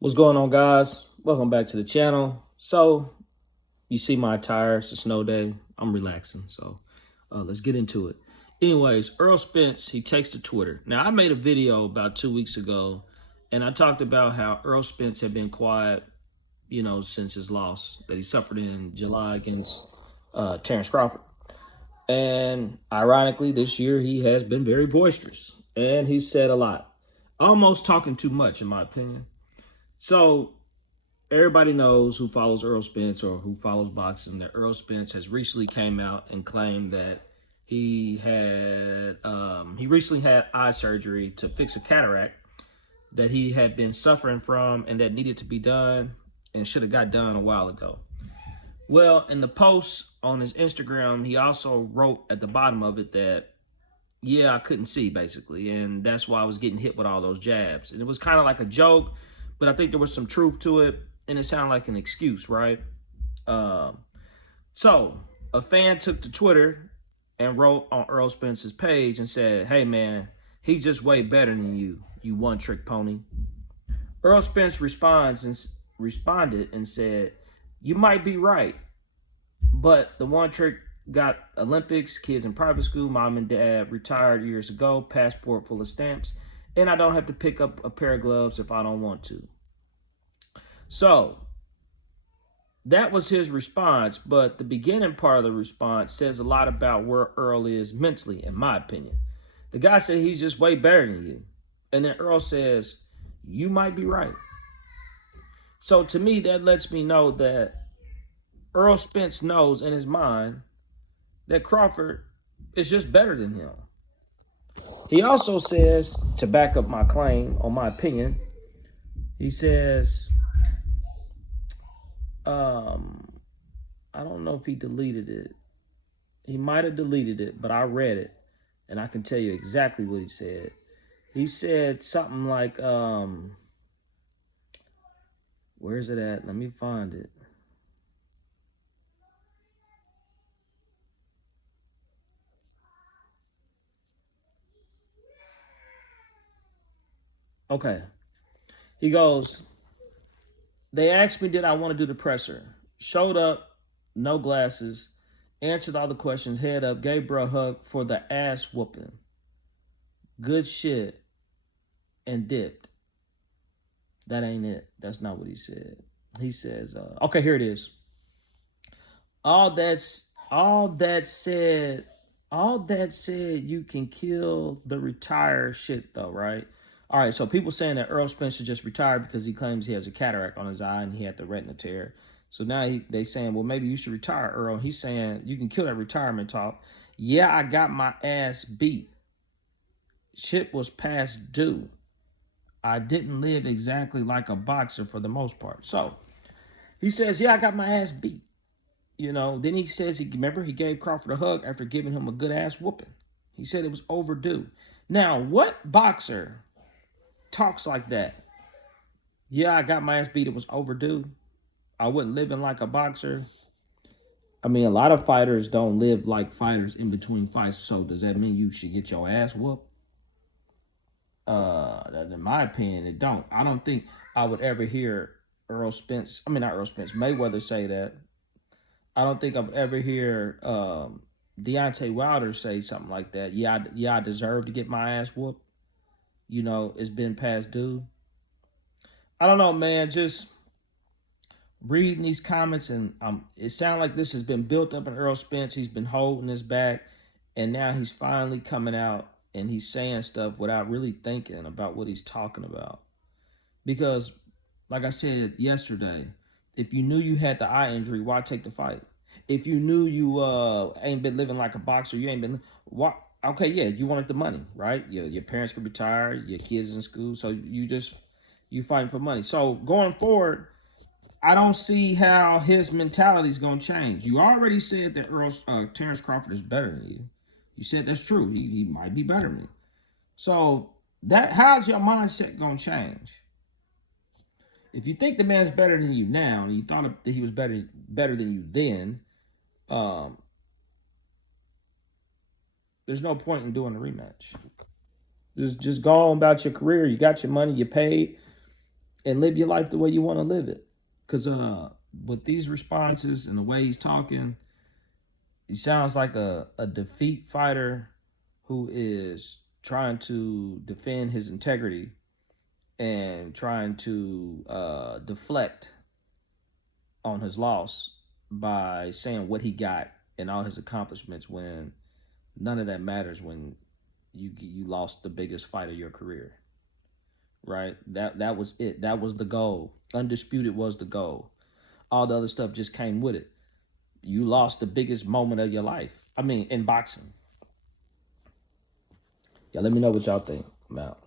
What's going on, guys? Welcome back to the channel. So, you see my attire. It's a snow day. I'm relaxing. So, let's get into it. Anyways, Errol Spence, he takes to Twitter. Now, I made a video about 2 weeks ago, and I talked about how Errol Spence had been quiet, since his loss that he suffered in July against Terrence Crawford. And ironically, this year he has been very boisterous, and he said a lot. Almost talking too much, in my opinion. So, everybody knows who follows Errol Spence or who follows boxing that Errol Spence has recently came out and claimed that he recently had eye surgery to fix a cataract that he had been suffering from and that needed to be done and should have got done a while ago. Well, in the post on his Instagram, he also wrote at the bottom of it that, yeah, I couldn't see, basically, and that's why I was getting hit with all those jabs. And it was kind of like a joke, but I think there was some truth to it, and it sounded like an excuse, right? So a fan took to Twitter and wrote on Errol Spence's page and said, "Hey, man, he's just way better than you, you one-trick pony." Errol Spence responded and said, "You might be right, but the one-trick got Olympics, kids in private school, mom and dad retired years ago, passport full of stamps, and I don't have to pick up a pair of gloves if I don't want to." So that was his response, but the beginning part of the response says a lot about where Earl is mentally, in my opinion. The guy said he's just way better than you. And then Earl says, "You might be right." So to me, that lets me know that Errol Spence knows in his mind that Crawford is just better than him. He also says, to back up my claim on my opinion, he says, I don't know if he deleted it. He might have deleted it, but I read it, and I can tell you exactly what he said. He said something like, where's it at? Let me find it. Okay. He goes, "They asked me, did I want to do the presser? Showed up, no glasses, answered all the questions, head up, gave bro a hug for the ass whooping. Good shit, and dipped." That ain't it. That's not what he said. He says, okay, here it is. All that said, you can kill the retire shit though, right? All right, so people saying that Errol Spence should just retire because he claims he has a cataract on his eye and he had the retina tear. So now they saying, well, maybe you should retire, Earl. He's saying you can kill that retirement talk. Yeah, I got my ass beat. Shit was past due. I didn't live exactly like a boxer for the most part. So he says, yeah, I got my ass beat. Then he says, he gave Crawford a hug after giving him a good ass whooping. He said it was overdue. Now, what boxer talks like that? Yeah, I got my ass beat. It was overdue. I wasn't living like a boxer. I mean, a lot of fighters don't live like fighters in between fights. So does that mean you should get your ass whooped? In my opinion, it don't. I don't think I would ever hear Mayweather say that. I don't think I would ever hear Deontay Wilder say something like that. Yeah, I deserve to get my ass whooped. It's been past due. I don't know, man. Just reading these comments, and it sounds like this has been built up in Errol Spence. He's been holding his back, and now he's finally coming out and he's saying stuff without really thinking about what he's talking about. Because, like I said yesterday, if you knew you had the eye injury, why take the fight? If you knew you ain't been living like a boxer, you ain't been, why? Okay, yeah, you wanted the money, right? Your parents could retire, your kids in school, so you fighting for money. So going forward, I don't see how his mentality is going to change. You already said that Terrence Crawford is better than you. You said that's true. He might be better than you. So how's your mindset going to change? If you think the man's better than you now, and you thought that he was better than you then, there's no point in doing a rematch. Just go on about your career. You got your money. You paid. and live your life the way you want to live it. Because with these responses and the way he's talking, he sounds like a defeat fighter who is trying to defend his integrity and trying to deflect on his loss by saying what he got and all his accomplishments, when none of that matters when you lost the biggest fight of your career. Right? That was it. That was the goal. Undisputed was the goal. All the other stuff just came with it. You lost the biggest moment of your life. I mean, in boxing. Yeah, let me know what y'all think. I'm out.